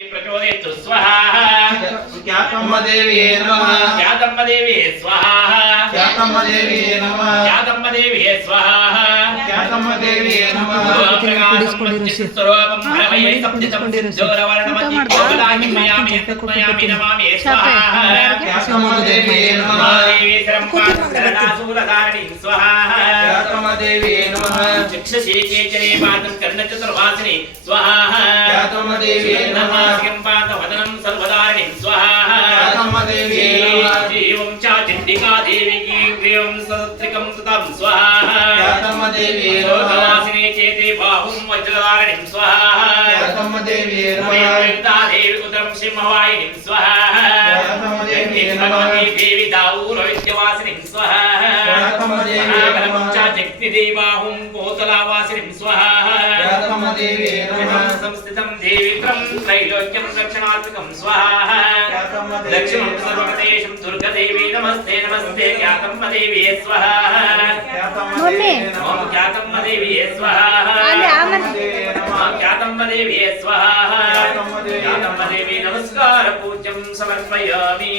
प्रचोदयतु स्वाहा ख्यातम्मदेवी नमः ख्यातम्मदेवी स्वाहा ख्यातम्मदेवी नमः ख्यातम्मदेवी स्वाहा ख्यातम्मदेवी नमः स्वरूपं हरमये सप्तितं जोरवर्णमति गोलानि मयामि तत्मयामि नमामि स्वाहा ख्यातम्मदेवी नमः देवी सरम्पासूरधारिणी स्वाहा ख्यातम्मदेवी नमः चक्षुषेकेचरे पादं कर्णचतुर्वासिनी स्वाहा ख्यातम्मदेवी नमः वदनं सर्वदारिणी स्वाहा ख्यातम्मदेवी नमः जीवं च चण्डिका देवी क्रियं सत्रिकं ततं स्वाहा ख्यातम्मदेवी नमः लोकवासिनी चेते बाहुं वज्रधारिणीं स्वाहा ख्यातम्मदेवी नमः देवी उदरं सिंहवाहिनीं स्वाहा ख्यातम्मदेवी नमः देवी दाऊरविद्यवासिनीं स्वाहा ख्यातम्मदेवी नमः जग्निदेवी बाहुं कोतलावासिनीं स्वाहा ख्यातम्मदेवी नमः संस्थितं देवीत्रं त्रैलोक्यं रक्षणात्मकं स्वाहा लक्ष्मं सर्वगतेशं दुर्गदेवी नमस्ते नमस्ते ख्यातम्मदेवी स्वाहा ख्यातम्मदेवी नमः ओम ख्यातम्मदेवी स्वाहा ख्यातम्मदेवी स्वाहा ख्यातम्मदेवी नमस्कार पूज्यं समर्पयामि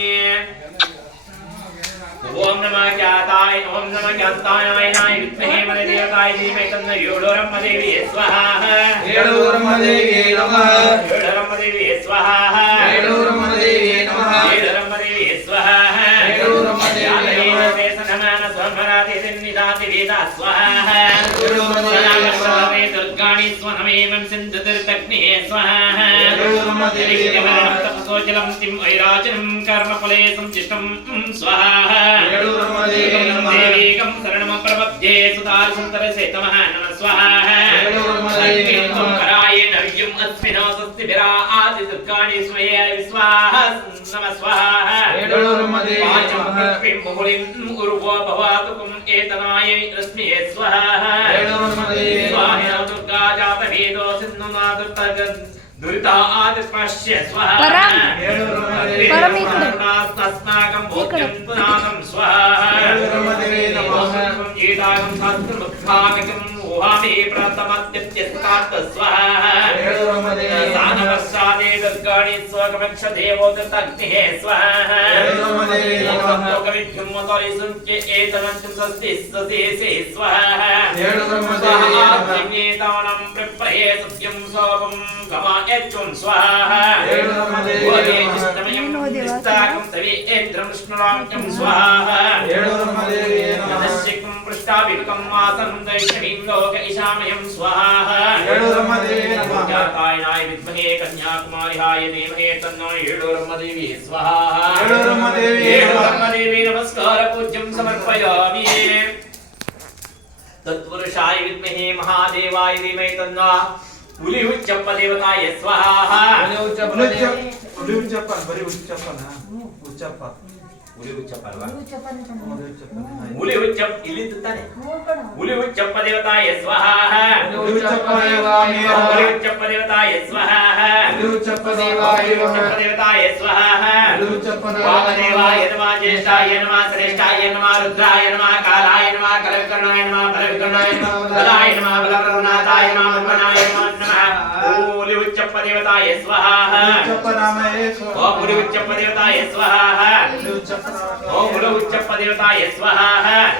ओम नमः ख्याताय विद्महे मणिदेवताय धीमहि तन्नो योडोरम्मदेवी स्वाहा येडूरम्मदेवी नमः योडोरम्मदेवी स्वाहा येडूरम्मदेवी नमः येडोरम्मदेवी स्वाहा येडूरम्मदेवी नमः सनमन स्वमराति निदाति वेदा स्वाहा येडूरम्मदेवी दुर्गाणि स्वनमेवं सिन्धुतिर्दग्निः स्वाहा येडूरम्मदेवी नमः तपसोजलं तिं ऐराचनं कर्मफले संचिष्टं स्वाहा येडूरम्मदेवी नमः देवीकं शरणं प्रपद्ये सुतारसन्तरसे तमः नमः स्वाहा येडूरम्मदेवी नमः कराय नव्यम् अस्मिन् स्वस्तिभिरा आदिदुर्गाणि स्वये स्वाहा नमः स्वाहा येडूरम्मदेवी नमः मुहुलिं उर्वो भवातुकम् एतनाय रश्मि स्वाहा येडूरम्मदेवी स्वाहा दुर्गा जातवेदो सिन्धुना दुरिता आदिपश्य स्वाहा परमेश्वरनास्नाकं भोग्यं पुनानं स्वाहा येडूरम्मदेवी नमः गीतागं शास्त्रमुत्थामिकं ऊहामि प्रथमत्यत्यस्तात् स्वाहा येडूरम्मदेवी नमः सानवर्षादे दुर्गाणि स्वगमक्ष देवोदत्तग्निः स्वाहा येडूरम्मदेवी नमः लोकविद्युं मतरिसुञ्चे एतमन्तं स्वस्ति स्वस्ति स्वाहा येडूरम्मदेवी नमः अग्नितावनं प्रप्रये सत्यं सोपं गमायत्वं स्वाहा येडूरम्मदेवी नमः विस्तारं तवे ऐन्द्रं विष्णुराज्ञं स्वाहा येडूरम्मदेवी नमः नमस्यकं पृष्ठाभिमुखं वासं दैत्यमीं लोक ईशामयं स्वाहा येडूरम्मदेवी नमः जातायनाय विद्महे कन्याकुमार्याय धीमहि तन्नो येडूरम्मदेवी स्वाहा येडूरम्मदेवी नमस्कार पूज्यं समर्पयामि तत्पुरुषाय विद्महे महादेवाय धीमहि तन्नो उली उच्चप्प देवताय स्वाहा उली उच्चप्पन बरी उच्चप्पन उच्चप्पन उली उच्चप्प अल्वा उली उच्चप्प ಇಲ್ಲಿ ತಾನೆ उली उच्चप्प देवताय स्वाहा उली उच्चप्प देवाय उली उच्चप्प देवताय स्वाहा उली उच्चप्प देवाय देवताय स्वाहा उली उच्चप्प वामदेवाय नमः ज्येष्ठाय नमः श्रेष्ठाय नमः रुद्राय नमः कालाय नमः कलविकर्णाय नमः बलविकर्णाय नमः बलाय नमः बलप्रनाथाय नमः मन्मनाय नमः उली उच्चप्प देवताय स्वाहा उच्चप्प नाम एक ओम उली उच्चप्प देवताय स्वाहा उली उच्चप्प ओम उली उच्चप्प देवताय स्वाहा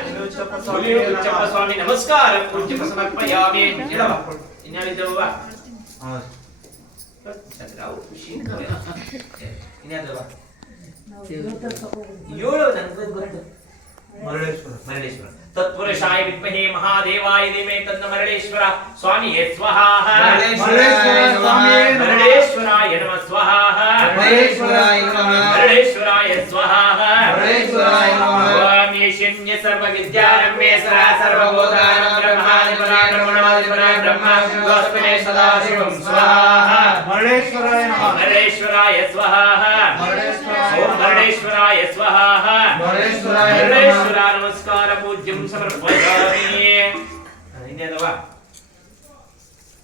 उली उच्चप्प उली उच्चप्प स्वामी नमस्कार पूज्य समर्पयामि इडवा इन्यालिदवा हां चंद्राव खुशी इन्यादवा योळो ನನಗೆ ಗೊತ್ತು ಮರಳೇಶ್ವರ तत्पुरुषाय विद्महे महादेवाय धीमहि तन्नो मरळेश्वर स्वामी स्वाहा मरळेश्वराय नमः स्वाहा मरळेश्वराय नमः मरळेश्वराय स्वाहा मरळेश्वराय नमः स्वामी शून्य सर्व विद्यारम्भे सदा सर्वभूतानां ब्रह्मादिपराय ब्रह्मणादिपराय ब्रह्मा गोस्पने सदाशिवं स्वाहा मरळेश्वराय नमः मरळेश्वराय स्वाहा ओम मरळेश्वराय स्वाहा मरळेश्वराय मरळेश्वर नमस्कार पूज्यं समर्पयामि इन्यादवा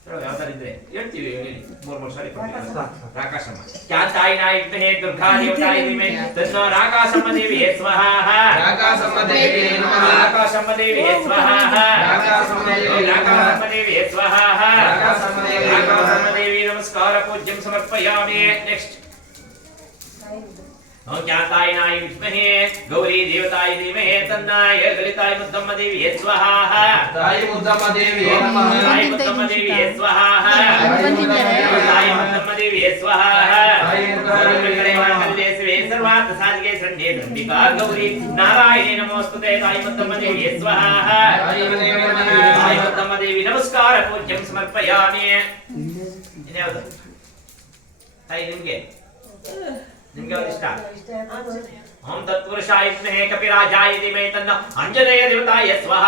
ಯಾವ ತರ ಇದ್ರೆ ಹೇಳ್ತೀವಿ ಹೇಳಿ ಮೂರು ಸಾರಿ ರಾಕಾಶಮ್ಮ ಖ್ಯಾತಾಯಿನ ಇದ್ಮಹೇ ದುರ್ಗಾ ದೇವತಾಯ ಧೀಮಹಿ ತನ್ನೋ ರಾಕಾಶಮ್ಮ ದೇವಿಯೇ ಸ್ವಹ ರಾಕಾಶಮ್ಮ ದೇವಿಯೇ ನಮಃ ರಾಕಾಶಮ್ಮ ದೇವಿಯೇ ಸ್ವಹ ರಾಕಾಶಮ್ಮ ದೇವಿಯೇ ಸ್ವಹ ರಾಕಾಶಮ್ಮ ದೇವಿ ನಮಸ್ಕಾರ ಪೂಜ್ಯಂ ಸಮರ್ಪಯಾಮಿ ನೆಕ್ಸ್ಟ್ ಖ್ಯಾತಾಯಿನಾಯ ವಿದ್ಮಹೇ ಗೌರಿ ದೇವತಾಯ ಧೀಮಹಿ ತನ್ನಾಯ ಲಲಿತಾಯ ಮುದ್ದಮ್ಮ ದೇವಿಯೇ ಸ್ವಹ ತಾಯಿ ಮುದ್ದಮ್ಮ ದೇವಿಯೇ ನಮಃ ತಾಯಿ ಮುದ್ದಮ್ಮ ದೇವಿಯೇ ಸ್ವಹ ತಾಯಿ ಮುದ್ದಮ್ಮ ದೇವಿಯೇ ಸ್ವಹ ಸರ್ವಾರ್ಥ ಸಾಧಿಕೆ ಸಂಧ್ಯೆ ದಂಬಿಕಾ ಗೌರಿ ನಾರಾಯಣಿ ನಮೋಸ್ತುತೆ ತಾಯಿ ಮುದ್ದಮ್ಮ ದೇವಿಯೇ ಸ್ವಹ ತಾಯಿ ಮುದ್ದಮ್ಮ ದೇವಿ ನಮಸ್ಕಾರ ಪೂಜ್ಯಂ ಸಮರ್ಪಯಾಮಿ ಇನ್ಯಾವುದು ತಾಯಿ ನಿಮ್ಗೆ ಯಾವ್ದು ಇಷ್ಟ ಓಂ ತತ್ಪುರುಷಾಯ ವಿದ್ಮಹೇ ಕಪಿರಾಜಾಯ ಧೀಮಹಿ ತನ್ನೋ ಅಂಜನೇಯ ದೇವತಾಯ ಸ್ವಹ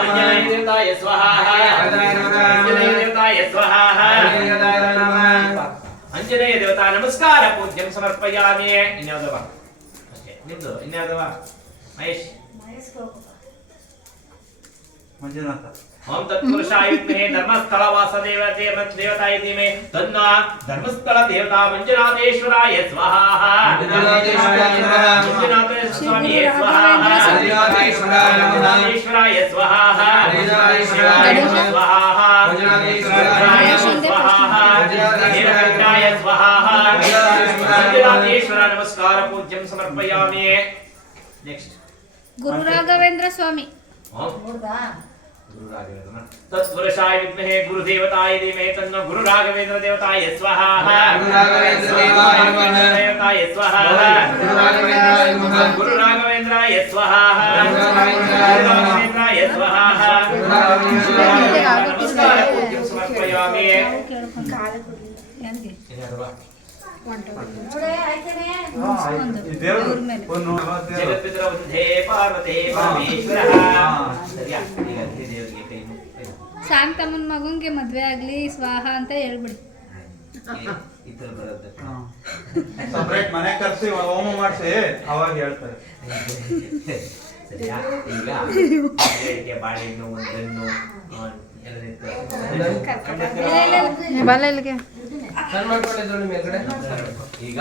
ಅಂಜನೇಯ ದೇವತಾಯ ಸ್ವಹ ಅಂಜನೇಯ ದೇವತಾಯ ಸ್ವಹ ಅಂಜನೇಯ ದೇವತಾ ನಮಸ್ಕಾರ ಪೂಜ್ಯಂ ಸಮರ್ಪಯಾಮಿ ಇನ್ಯಾವುದವ ಅಷ್ಟೇ ನಿಮ್ದು ಇನ್ಯಾವುದವ ಮಹೇಶ್ ಮಂಜುನಾಥ ಓಂ ತತ್ಪುರುಷಾಯ ವಿದ್ಮಹೇ ಧರ್ಮಸ್ಥಳ ವಾಸದೇವ ದೇವತಾಯ ಧೀಮಹಿ ತನ್ನೋ ಧರ್ಮಸ್ಥಳ ದೇವತಾ ಮಂಜುನಾಥೇಶ್ವರಾಯ ಸ್ವಹ ಮಂಜುನಾಥ ಸ್ವಾಮಿಯೇ ಸ್ವಹ ಮಂಜುನಾಥೇಶ್ವರಾಯ ಸ್ವಹ ನೀಲಕಂಠಾಯ ಸ್ವಹ ಮಂಜುನಾಥೇಶ್ವರ ನಮಸ್ಕಾರ ಪೂಜ್ಯಂ ಸಮರ್ಪಯಾಮಿ ನೆಕ್ಸ್ಟ್ ಗುರು ರಾಘವೇಂದ್ರ ಸ್ವಾಮಿ तत्पुरुषाय विद्महे गुरुदेवताय धीमहि तन्नो गुरु राघवेंद्र देवताय स्वाहा देवताय स्वाहा गुरु राघवेंद्राय स्वाहा राघवेंद्राय स्वाहा नमस्कार पूज्यं समर्पयामि जगत्पितर वन्दे पार्वती परमेश्वरः ಸರಿಯಾ ಈಗ ದೇವರಿಗೆ ಕೈ ಶಾಂತಮ್ಮನ ಮಗನ್ಗೆ ಮದ್ವೆ ಆಗ್ಲಿ ಸ್ವಾಹ ಅಂತ ಹೇಳ್ಬಿಡಿ ಇತರ ಬರುತ್ತೆ ಸಪರೇಟ್ ಮನೆ ಕರ್ಸಿ ಹೋಮ ಮಾಡಿಸಿ ಅವಾಗ ಹೇಳ್ತಾರೆ ಸರಿಯಾ ಈಗ ಇದಕ್ಕೆ ಬಾಳೆಹಣ್ಣು ಒಂದನ್ನು ಎಲ್ಲ ಈಗ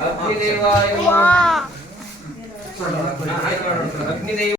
ಅಗ್ನಿದೇವಾಯ ಅಗ್ನಿದೇವ